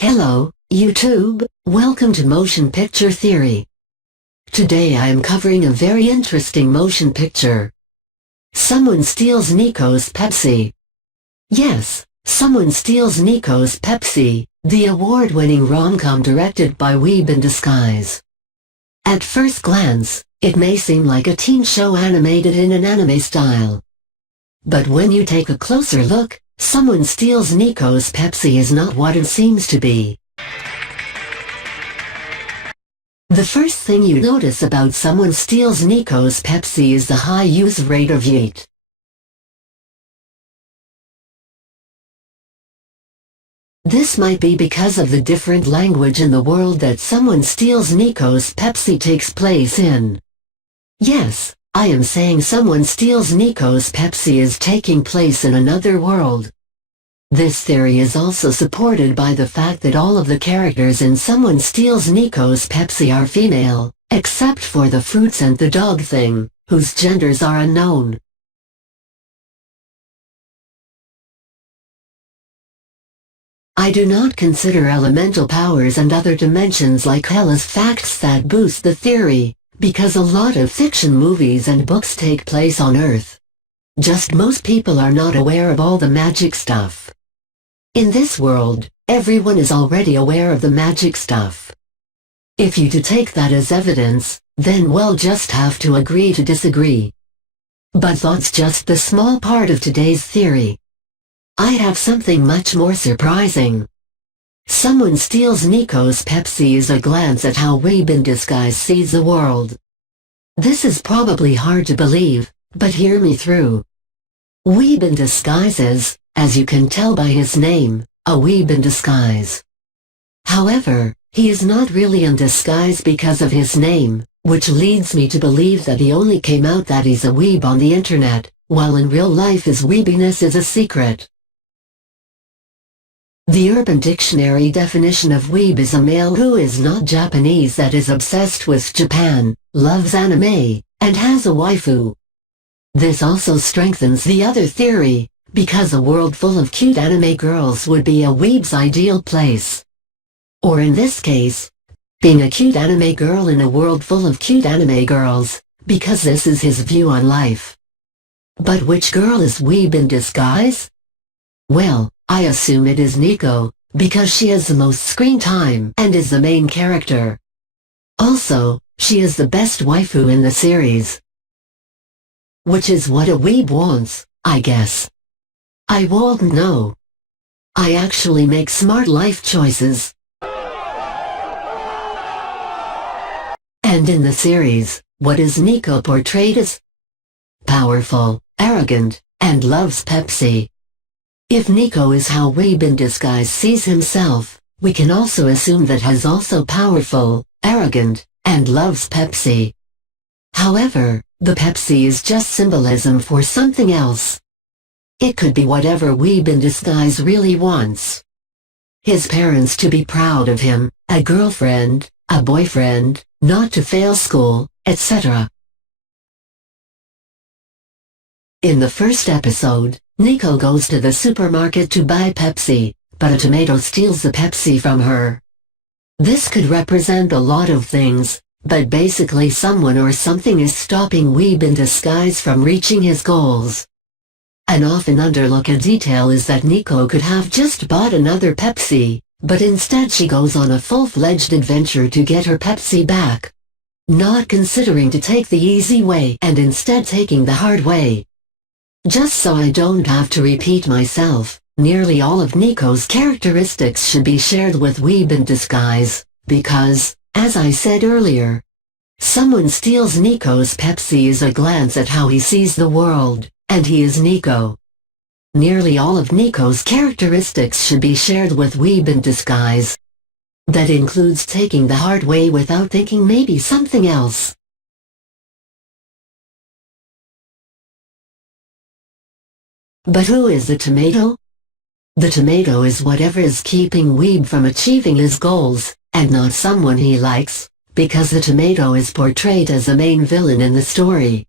Hello, YouTube, welcome to Motion Picture Theory. Today I am covering a very interesting motion picture. Someone steals Nico's Pepsi. Yes, someone steals Nico's Pepsi, the award-winning rom-com directed by Weeb in Disguise. At first glance, it may seem like a teen show animated in an anime style. But when you take a closer look, Someone Steals Nico's Pepsi is not what it seems to be. The first thing you notice about Someone Steals Nico's Pepsi is the high use rate of yeet. This might be because of the different language in the world that Someone Steals Nico's Pepsi takes place in. Yes, I am saying Someone Steals Nico's Pepsi is taking place in another world. This theory is also supported by the fact that all of the characters in Someone Steals Nico's Pepsi are female, except for the fruits and the dog thing, whose genders are unknown. I do not consider elemental powers and other dimensions like hell as facts that boost the theory, because a lot of fiction movies and books take place on Earth. Just most people are not aware of all the magic stuff. In this world, everyone is already aware of the magic stuff. If you do take that as evidence, then we'll just have to agree to disagree. But that's just the small part of today's theory. I have something much more surprising. Someone Steals Nico's Pepsi is a glance at how Weeb in Disguise sees the world. This is probably hard to believe, but hear me through. Weeb in Disguise is, as you can tell by his name, a weeb in disguise. However, he is not really in disguise because of his name, which leads me to believe that he only came out that he's a weeb on the internet, while in real life his weebiness is a secret. The Urban Dictionary definition of weeb is a male who is not Japanese that is obsessed with Japan, loves anime, and has a waifu. This also strengthens the other theory, because a world full of cute anime girls would be a weeb's ideal place. Or in this case, being a cute anime girl in a world full of cute anime girls, because this is his view on life. But which girl is Weeb in Disguise? Well, I assume it is Nico, because she has the most screen time and is the main character. Also, she is the best waifu in the series. Which is what a weeb wants, I guess. I won't know. I actually make smart life choices. And in the series, what is Nico portrayed as? Powerful, arrogant, and loves Pepsi. If Nico is how Weeb in Disguise sees himself, we can also assume that he's also powerful, arrogant, and loves Pepsi. However, the Pepsi is just symbolism for something else. It could be whatever Weeb in Disguise really wants. His parents to be proud of him, a girlfriend, a boyfriend, not to fail school, etc. In the first episode, Nico goes to the supermarket to buy Pepsi, but a tomato steals the Pepsi from her. This could represent a lot of things, but basically someone or something is stopping Weeb in Disguise from reaching his goals. An often underlooked detail is that Nico could have just bought another Pepsi, but instead she goes on a full-fledged adventure to get her Pepsi back. Not considering to take the easy way and instead taking the hard way. Just so I don't have to repeat myself, nearly all of Nico's characteristics should be shared with Weeb in Disguise, because, as I said earlier, Someone Steals Nico's Pepsi is a glance at how he sees the world, and he is Nico. Nearly all of Nico's characteristics should be shared with Weeb in Disguise. That includes taking the hard way without thinking maybe something else. But who is the tomato? The tomato is whatever is keeping Weeb from achieving his goals, and not someone he likes, because the tomato is portrayed as the main villain in the story.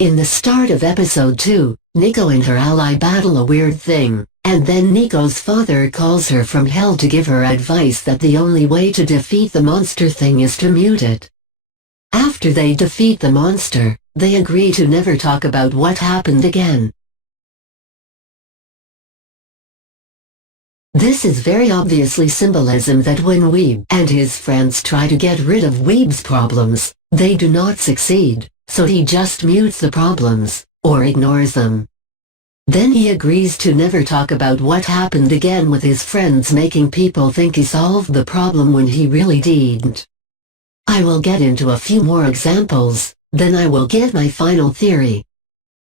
In the start of episode 2, Nico and her ally battle a weird thing, and then Nico's father calls her from hell to give her advice that the only way to defeat the monster thing is to mute it. After they defeat the monster, they agree to never talk about what happened again. This is very obviously symbolism that when Weeb and his friends try to get rid of Weeb's problems, they do not succeed, so he just mutes the problems, or ignores them. Then he agrees to never talk about what happened again with his friends, making people think he solved the problem when he really didn't. I will get into a few more examples, then I will give my final theory.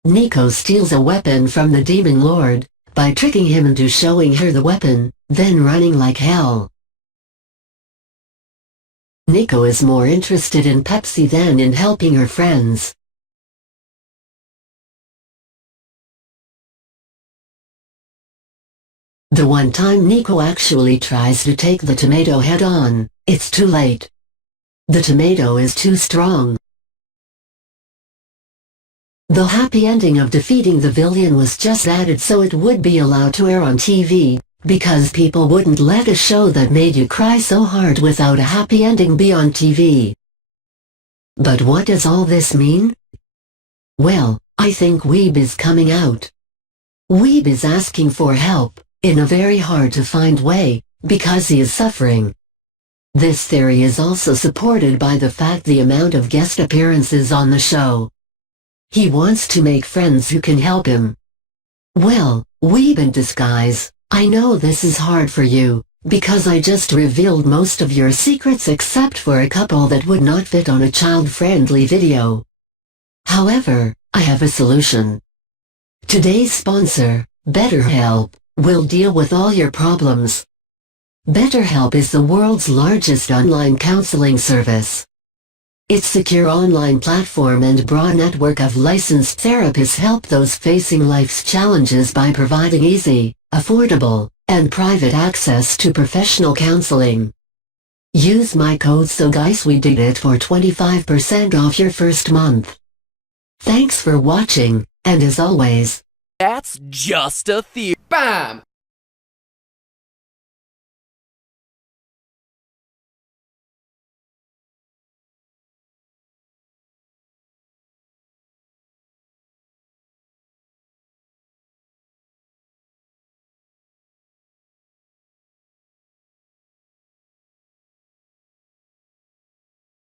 Nico steals a weapon from the Demon Lord, by tricking him into showing her the weapon, then running like hell. Nico is more interested in Pepsi than in helping her friends. The one time Nico actually tries to take the tomato head-on, it's too late. The tomato is too strong. The happy ending of defeating the villain was just added so it would be allowed to air on TV, because people wouldn't let a show that made you cry so hard without a happy ending be on TV. But what does all this mean? Well, I think Weeb is coming out. Weeb is asking for help, in a very hard-to-find way, because he is suffering. This theory is also supported by the fact the amount of guest appearances on the show. He wants to make friends who can help him. Well, Weeb in disguise, I know this is hard for you, because I just revealed most of your secrets except for a couple that would not fit on a child-friendly video. However, I have a solution. Today's sponsor, BetterHelp, will deal with all your problems. BetterHelp is the world's largest online counseling service. Its secure online platform and broad network of licensed therapists help those facing life's challenges by providing easy, affordable, and private access to professional counseling. Use my code SOGUYSWEDIDIT for 25% off your first month. Thanks for watching, and as always, that's just a theory. Bam!